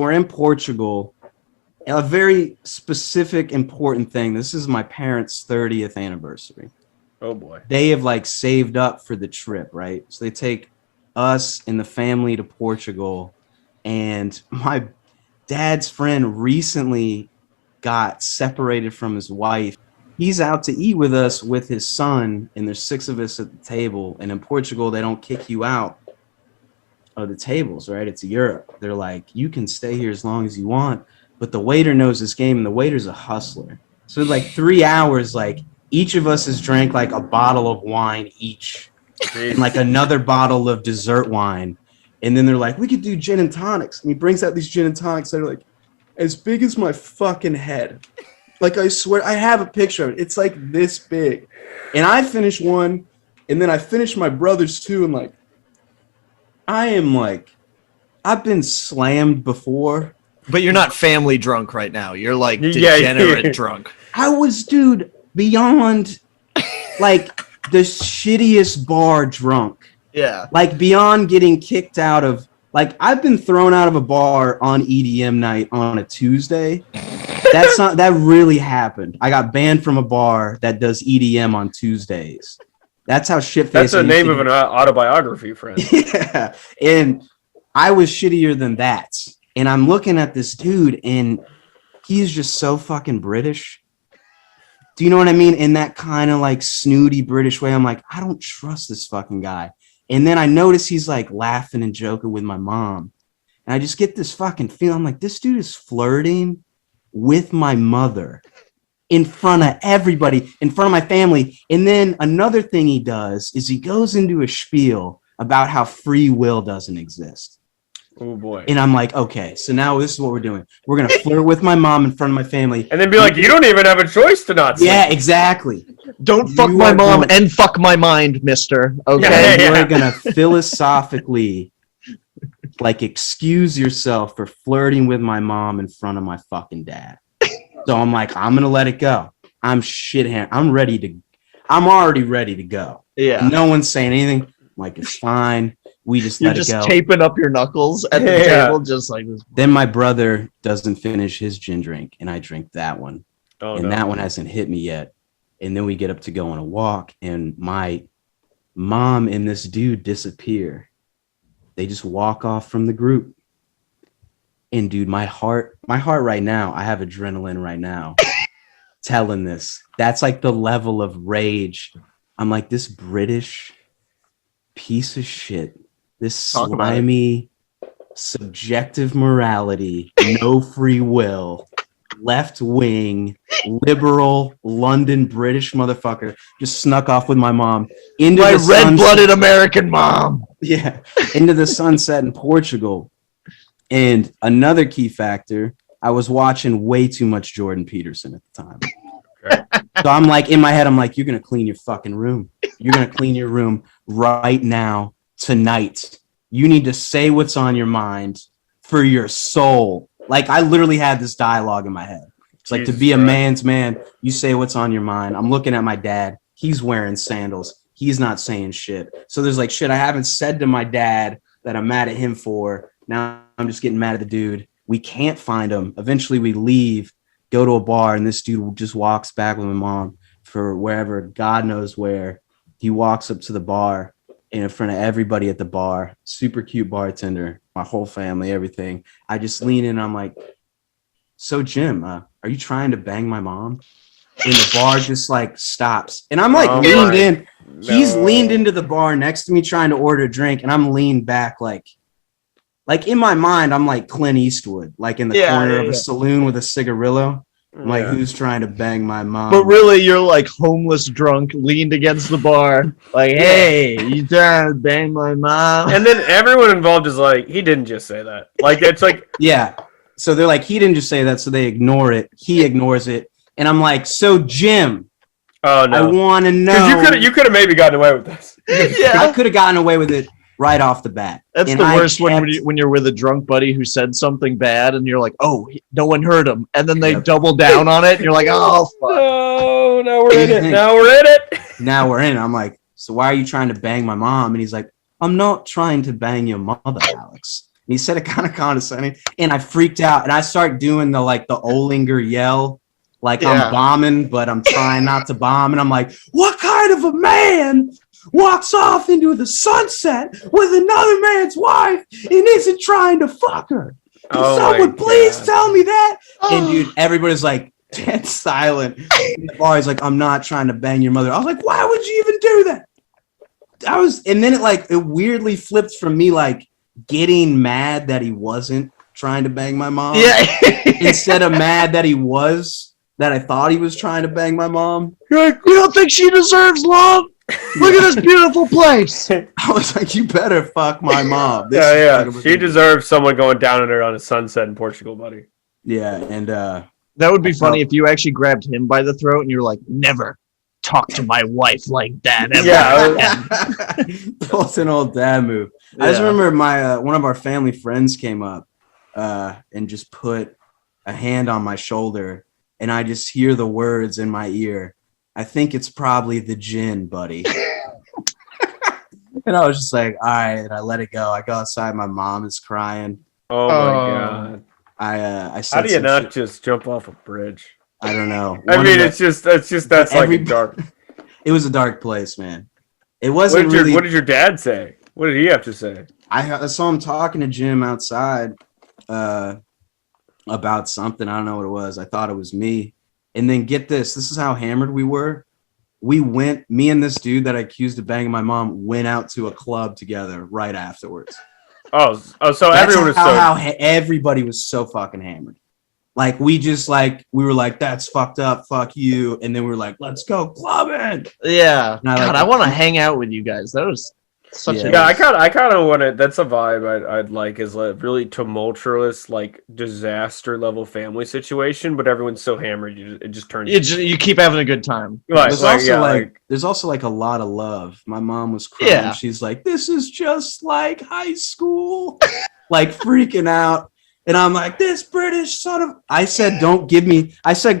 we're in Portugal. A very specific, important thing. This is my parents' 30th anniversary. Oh boy. They have like saved up for the trip, right? So they take us and the family to Portugal. And my dad's friend recently got separated from his wife. He's out to eat with us with his son, and there's 6 of us at the table. And in Portugal, they don't kick you out of the tables, right? It's Europe. They're like, you can stay here as long as you want, but the waiter knows this game, and the waiter's a hustler. So like 3 hours, like each of us has drank like a bottle of wine each, and like another bottle of dessert wine. And then they're like, we could do gin and tonics. And he brings out these gin and tonics that are like as big as my fucking head. Like, I swear, I have a picture of it. It's like this big. And I finished one, and then I finished my brother's too, and like, I am like, I've been slammed before. But you're not family drunk right now. You're like degenerate drunk. I was, dude, beyond like the shittiest bar drunk. Yeah. Like beyond getting kicked out of, like I've been thrown out of a bar on EDM night on a Tuesday. That really happened. I got banned from a bar that does EDM on Tuesdays. That's how shit-faced. That's the name of an autobiography, friend. Yeah. And I was shittier than that. And I'm looking at this dude, and he's just so fucking British. Do you know what I mean? In that kind of like snooty British way. I'm like, I don't trust this fucking guy. And then I notice he's like laughing and joking with my mom. And I just get this fucking feeling. I'm like, this dude is flirting with my mother in front of everybody, in front of my family. And then another thing he does is he goes into a spiel about how free will doesn't exist. Oh boy. And I'm like, okay, so now this is what we're doing. We're going to flirt with my mom in front of my family. And then be like, you don't even have a choice to not sleep. Yeah, exactly. Don't fuck my mom and fuck my mind, mister. Okay. Yeah. You're going to philosophically like excuse yourself for flirting with my mom in front of my fucking dad. So I'm like, I'm going to let it go. I'm already ready to go. Yeah. No one's saying anything. I'm like, it's fine. We just let it go. You're just taping up your knuckles at the table, just like this. Then my brother doesn't finish his gin drink, and I drink that one. That one hasn't hit me yet. And then we get up to go on a walk, and my mom and this dude disappear. They just walk off from the group. And dude, my heart right now, I have adrenaline right now telling this. That's like the level of rage. I'm like, this British piece of shit, this slimy, subjective morality, no free will, left-wing, liberal, London British motherfucker just snuck off with my mom into my the red-blooded American mom. Yeah, into the sunset in Portugal. And another key factor, I was watching way too much Jordan Peterson at the time. Okay. So I'm like, in my head, I'm like, you're going to clean your fucking room. You're going to clean your room right now, tonight. You need to say what's on your mind for your soul. Like, I literally had this dialogue in my head. It's like, to be a man's man, you say what's on your mind. I'm looking at my dad. He's wearing sandals. He's not saying shit. So there's like shit I haven't said to my dad that I'm mad at him for. Now I'm just getting mad at the dude. We can't find him. Eventually we leave, go to a bar, and this dude just walks back with my mom for wherever, God knows where. He walks up to the bar, and in front of everybody at the bar, super cute bartender, my whole family, everything. I just lean in, and I'm like, so Jim, are you trying to bang my mom? And the bar just like stops. And I'm like leaned in. No. He's leaned into the bar next to me trying to order a drink, and I'm leaned back like in my mind, I'm like Clint Eastwood, like in the corner of a saloon with a cigarillo. I'm like, who's trying to bang my mom? But really, you're like homeless drunk, leaned against the bar, like, hey, you trying to bang my mom? And then everyone involved is like, he didn't just say that. Like, it's like, yeah. So they're like, he didn't just say that, so they ignore it. He ignores it, and I'm like, so Jim, oh no, I want to know. You could have maybe gotten away with this. Yeah, I could have gotten away with it right off the bat. That's the worst when you're with a drunk buddy who said something bad and you're like, oh, no one heard him. And then they double down on it and you're like, oh, fuck. No, now we're in it. Now we're in it. I'm like, so why are you trying to bang my mom? And he's like, I'm not trying to bang your mother, Alex. he said it kind of condescending, and I freaked out, and I start doing the Olinger yell, like I'm bombing, but I'm trying not to bomb, and I'm like, what kind of a man walks off into the sunset with another man's wife and isn't trying to fuck her? Can someone please tell me that? And dude, everybody's like dead silent. The bar is like, I'm not trying to bang your mother. I was like, why would you even do that? And then it weirdly flipped from me like getting mad that he wasn't trying to bang my mom. Yeah. Instead of mad that I thought he was trying to bang my mom. You're like, you don't think she deserves love? Look at this beautiful place. I was like, you better fuck my mom. She deserves someone going down on her on a sunset in Portugal, buddy. Yeah, and that would be funny if you actually grabbed him by the throat and you're like, never talk to my wife like that ever. Yeah. That's an old dad move. Yeah. I just remember one of our family friends came up and just put a hand on my shoulder, and I just hear the words in my ear. I think it's probably the gin, buddy. And I was just like, all right, and I let it go. I go outside, my mom is crying. Oh my God. I said, how do you not just jump off a bridge? I don't know. It's just that's like dark. It was a dark place, man. It wasn't really. What did your dad say? What did he have to say? I saw him talking to Jim outside about something. I don't know what it was. I thought it was me. And then get this. This is how hammered we were. Me and this dude that I accused of banging my mom went out to a club together right afterwards. So that's everyone was how everybody was so fucking hammered. Like we were like, that's fucked up, fuck you, and then we were like, let's go clubbing. Yeah, God, I want to hang out with you guys. That was such a I kind of want to. That's a vibe I'd like, is a really tumultuous, like disaster level family situation, but everyone's so hammered, it just turns. You keep having a good time. There's also a lot of love. My mom was crying. Yeah. She's like, this is just like high school, like freaking out. And I'm like, this British son of... I said,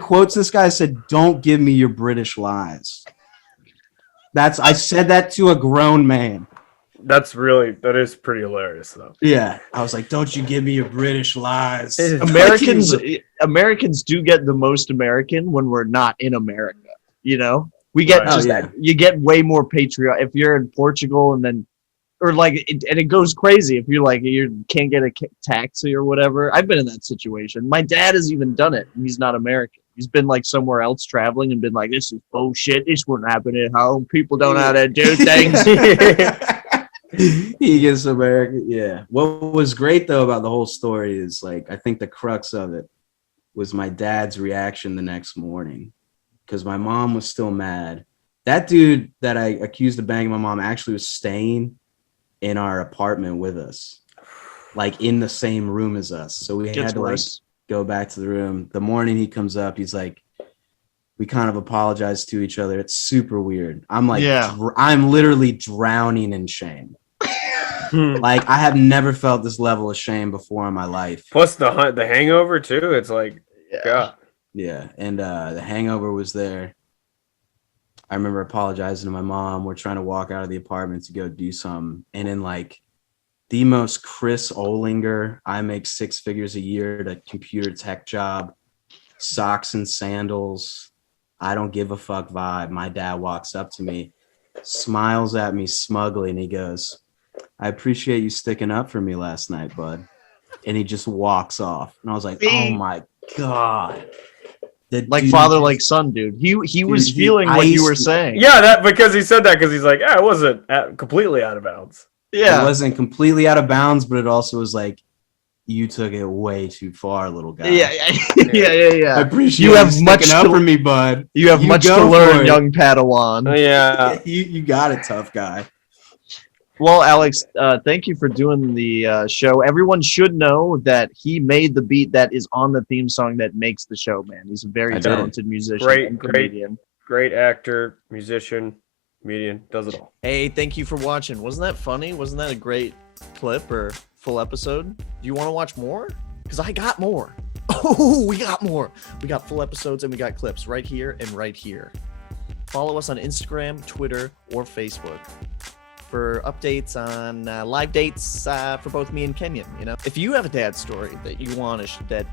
quotes this guy, I said, don't give me your British lies. I said that to a grown man. That is pretty hilarious, though. Yeah. I was like, don't you give me your British lies. Americans do get the most American when we're not in America. You know? We get you get way more patriotic. If you're in Portugal and then... Or it goes crazy if you can't get a taxi or whatever. I've been in that situation. My dad has even done it, and he's not American. He's been somewhere else traveling and been like, "This is bullshit. This wouldn't happen at home. People don't know how to do things." He gets American. Yeah. What was great though about the whole story is I think the crux of it was my dad's reaction the next morning, because my mom was still mad. That dude that I accused of banging my mom actually was staying in our apartment with us, in the same room as us. So we had to go back to the room. The morning he comes up, he's like, we kind of apologize to each other. It's super weird. I'm I'm literally drowning in shame. I have never felt this level of shame before in my life. Plus the hangover too. It's God. Yeah. And the hangover was there. I remember apologizing to my mom. We're trying to walk out of the apartment to go do something. And in the most Chris Olinger, I make 6 figures a year at a computer tech job, socks and sandals, I don't give a fuck vibe. My dad walks up to me, smiles at me smugly, and he goes, I appreciate you sticking up for me last night, bud. And he just walks off. And I was like, oh my God. Father, like son, dude. He was feeling what you were saying. Yeah, because he said that because he's like, it wasn't completely out of bounds. Yeah, it wasn't completely out of bounds, but it also was you took it way too far, little guy. Yeah. I appreciate you have much up for me, bud. You have much to learn, young Padawan. Yeah, you got it, tough guy. Well, Alex, thank you for doing the show. Everyone should know that he made the beat that is on the theme song that makes the show, man. He's a very talented musician and comedian. Great actor, musician, comedian, does it all. Hey, thank you for watching. Wasn't that funny? Wasn't that a great clip or full episode? Do you want to watch more? Because I got more. Oh, we got more. We got full episodes and we got clips right here and right here. Follow us on Instagram, Twitter, or Facebook. for updates on live dates for both me and Kenyon. You know, if you have a dad story that you want to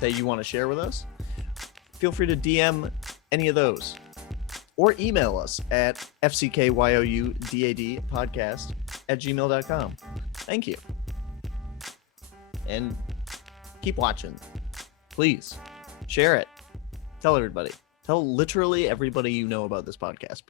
that you want to share with us, feel free to DM any of those or email us at fckyoudadpodcast@gmail.com. Thank you. And keep watching. Please share it. Tell everybody. Tell literally everybody you know about this podcast.